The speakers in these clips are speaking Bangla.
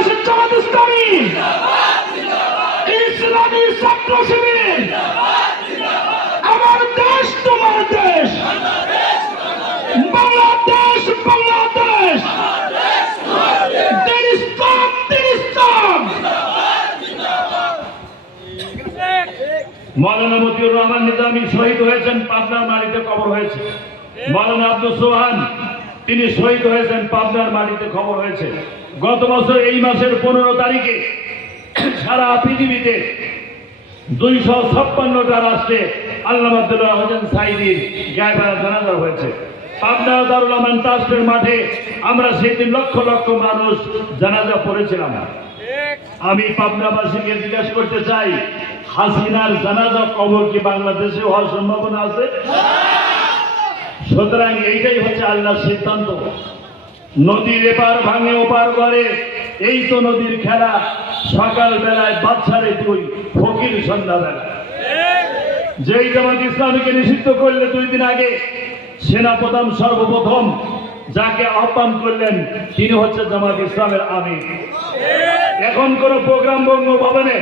বাংলাদেশ জামাত ইসলামী। ইসলামী ছাত্র শিবির। আমার দেশ তোমার দেশ। বাংলাদেশ বাংলাদেশ। মৌলানা মতিউর রহমান নিজামী শহীদ হয়েছেন, পাবনার মাটিতে কবর হয়েছে। মৌলানা আব্দুল সোহান, তিনি শহীদ হয়েছেন, পাবনার মাটিতে খবর হয়েছে। গত বছর এই মাসের পনেরো তারিখে সারা পৃথিবীতে দুইশো ছাপ্পান্নটা রাষ্ট্রে আল্লাহ আব্দুল্লাহ হোসেন সাইদির গায়েবারা জানাজা হয়েছে। পাবনা দারুল আমান ট্রাস্টের মাঠে আমরা সেদিন লক্ষ লক্ষ মানুষ জানাজা পড়েছিলাম। আমি পাবনাবাসীকে জিজ্ঞাসা করতে চাই, হাসিনার জানাজা কবর কি বাংলাদেশে হওয়ার সম্ভাবনা আছে? সুতরাং এইটাই হচ্ছে আল্লাহর সিদ্ধান্ত। নদীর এপার ভাঙে ওপার করে। এই তো নদীর খেলা। সকাল বেলায় বাচ্চারে তুই, ফকির সন্ধ্যাবেলা। যেই জামাত ইসলামীকে নিষিদ্ধ করলে দুই দিন আগে, সেনাপ্রধান সর্বপ্রথম যাকে আহ্বান করলেন, তিনি হচ্ছে জামাত ইসলামের আমির। এখন কোন প্রোগ্রাম বঙ্গ ভবনে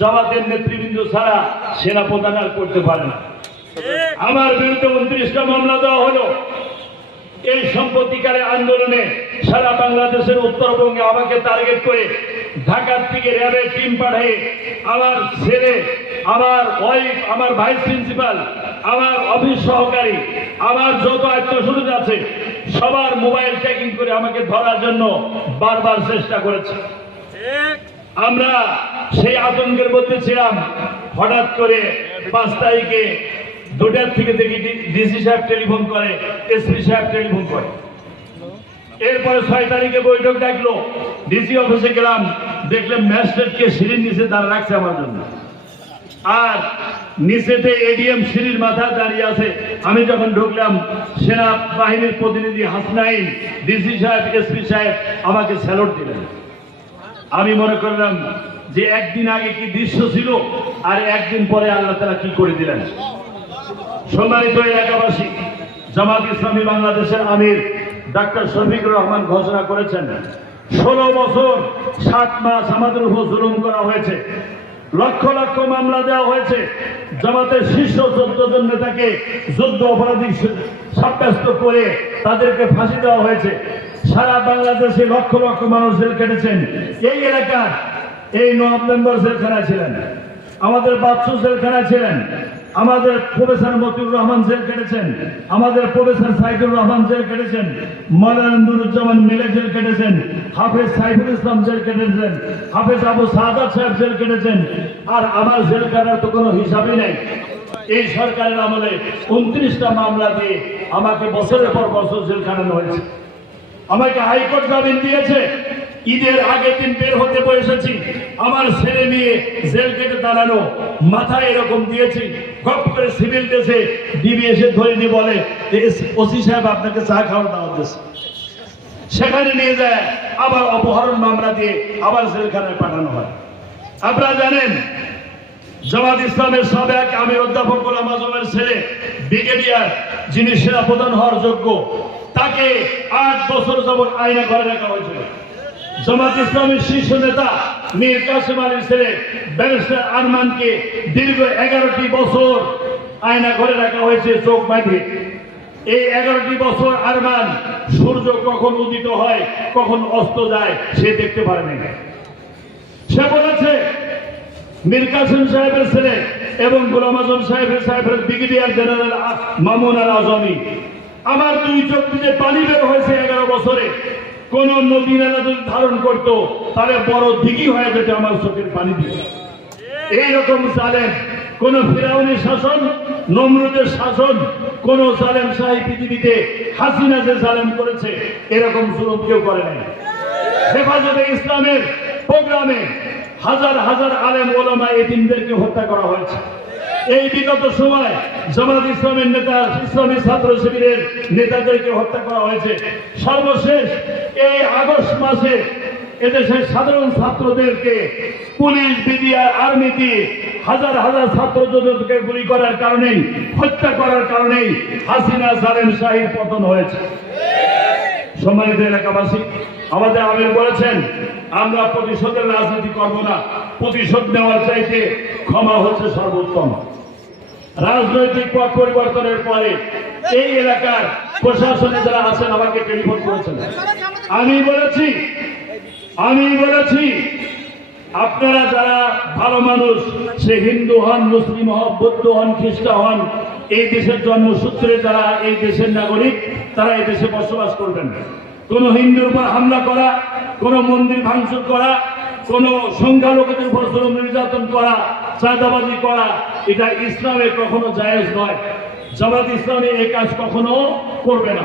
জামাতের নেতৃবৃন্দ ছাড়া সেনাপ্রধান আর করতে পারে না। আমার বিরুদ্ধে উনত্রিশটা মামলা দেওয়া হলো। এই আন্দোলনে সারা বাংলাদেশের উত্তরবঙ্গে আমাকে টার্গেট করে ঢাকার থেকে র্যাবের টিম পাঠিয়ে আমার ছেলে, আমার ওয়াইফ আমার ভাইস প্রিন্সিপাল আমার অফিস সহকারী, আমার যত আত্মস্বজন আছে, সবার মোবাইল ট্র্যাকিং করে আমাকে ধরার জন্য বারবার চেষ্টা করেছে। আমরা সেই আতঙ্কের মধ্যে ছিলাম। হঠাৎ করে পাঁচ তারিখে দুটার থেকে দেখি ডিসি সাহেব টেলিফোন করে, এসপি সাহেব টেলিফোন করে। এরপরে ছয় তারিখে বৈঠক ডাকলো। ডিসি অফিসে গেলাম, দেখলাম ম্যাজিস্ট্রেটকে সিঁড়ির নিচে দাঁড়া রাখছে আমার জন্য। আর নিচেতে এডিএম সিঁড়ির মাথায় দাঁড়িয়ে আছে। আমি যখন ঢুকলাম সেনা বাহিনীর প্রতিনিধি হাসনাইন, ডিসি সাহেব এসপি সাহেব আমাকে স্যালুট দিলেন। আমি মনে করলাম যে একদিন আগে কি দৃশ্য ছিল, আর একদিন পরে আল্লাহ তারা কি করে দিলেন। সম্মানিত এলাকাবাসী, জামাত ইসলামী বাংলাদেশের আমির ডাক্তার শফিকুর রহমান ঘোষণা করেছেন, ষোলো বছর সাত মাস আমাদের উপর জুলুম করা হয়েছে। লক্ষ লক্ষ মামলা দেওয়া হয়েছে। জামাতের শীর্ষ চোদ্দ জন নেতাকে যুদ্ধ অপরাধী সাব্যস্ত করে তাদেরকে ফাঁসি দেওয়া হয়েছে। সারা বাংলাদেশে লক্ষ লক্ষ মানুষ জেল কেটেছেন। এই এলাকার এই নব মেম্বার জেলখানায় ছিলেন। আমাদের বাচ্চু জেলখানায় ছিলেন আমাদের প্রফেসর মতিউর রহমান জেল কেটেছেন, আমাদের প্রফেসর সাইদুর রহমান জেল কেটেছেন, মৌলানা নুরুজ্জামান মিলে জেল কেটেছেন, হাফেজ সাইফুল ইসলাম জেল কেটেছেন, হাফেজ আবু সাদাত সাহেব জেল কেটেছেন, আর আমার জেল কাটার তো কোনো হিসাবই নেই। এই সরকারের আমলে উনত্রিশটা মামলা দিয়ে আমাকে বছরের পর বছর জেল খাটানো হয়েছে। আমাকে হাইকোর্ট জামিন দিয়েছে। ঈদের আগের দিন বের হতে বসেছি আমার ছেলে মেয়ে জেল কেটে দাঁড়ানো মাথায় এরকম দিয়েছি। গপ করে সিভিল দেশে ডিবি এসে ধরে নিয়ে বলে ওসি সাহেব আপনাকে চা খাওয়ার দাওয়াত দিয়েছে সেখানে নিয়ে যায়, আবার অপহরণ মামলা দিয়ে আবার জেলখানায় পাঠানো হয়। আপনারা জানেন, জামাত ইসলামের সাবেক আমি অধ্যাপক গোলাম আজমের ছেলে, ব্রিগেডিয়ার, যিনি সেনা প্রধান হওয়ার যোগ্য, তাকে আট বছর যাবৎ আইনা ঘরে রাখা হয়েছিল। জামাত ইসলামের শীর্ষ নেতা মীর কাসেম আলীর ছেলে ব্যারিস্টার আরমানকে দীর্ঘ এগারোটি বছর আয়না ঘরে রাখা হয়েছে চোখ বাঁধে। এই এগারোটি বছর আরমান সূর্য কখন উদিত হয়, কখন অস্ত যায়, সে দেখতে পারে না সে বলেছে, মীর কাসেম সাহেবের ছেলে এবং গোলাম আজম সাহেবের সাহেবের ব্রিগেডিয়ার জেনারেল মামুন আল আজমি। আমার দুই চোখ দিয়ে পানি বের হয়েছে এগারো বছরে। কোন নালা যদি ধারণ করতো, তাহলে বড় দিঘি হয়ে যেত আমার চোখের পানি দিয়ে। এইরকম জালেম, কোন ফিরাউনি শাসন, নমরুদের শাসন, কোন জালেম শাহী পৃথিবীতে হাসিনা যে জালেম করেছে, এরকম জুলুম কেউ করে নাই। হেফাজতে ইসলামের প্রোগ্রামে হাজার হাজার আলেম ওলামা এতিমদেরকে হত্যা করা হয়েছে। এই বিগত সময় জামাত ইসলামের নেতা, ইসলামী ছাত্র শিবিরের নেতাদেরকে হত্যা করা হয়েছে। সর্বশেষ এই আগস্ট মাসে এদেশের সাধারণ ছাত্রদেরকে পুলিশ, বিডিআর আর্মি দিয়ে হাজার হাজার ছাত্র যোদ্ধাকে গুলি করার কারণেই, হত্যা করার কারণেই হাসিনা জালেম শাহীর পতন হয়েছে। সম্মানিত এলাকাবাসী, আমাদের আমির বলেছেন, আমরা প্রতিশোধের রাজনীতি করব না। প্রতিশোধ নেওয়ার চাইতে ক্ষমা হচ্ছে সর্বোত্তম। রাজনৈতিক পথ পরিবর্তনের পরে এই এলাকার প্রশাসনে যারা আছেন, আমাকে টেলিফোন করেছেন। আমি বলেছি আমি বলেছি, আপনারা যারা ভালো মানুষ, সে হিন্দু হন, মুসলিম হন, বৌদ্ধ হন, খ্রিস্টান হন এই দেশের জন্মসূত্রে যারা এই দেশের নাগরিক, তারা এই দেশে বসবাস করবেন। কোনো হিন্দুর উপর হামলা করা, কোনো মন্দির ভাঙচুর করা, কোনো সংখ্যালঘুদের উপর শ্রম নির্যাতন করা, চাঁদাবাজি করা, এটা ইসলামে কখনো জায়েজ নয়। জামাত ইসলামে এই কাজ কখনো করবে না।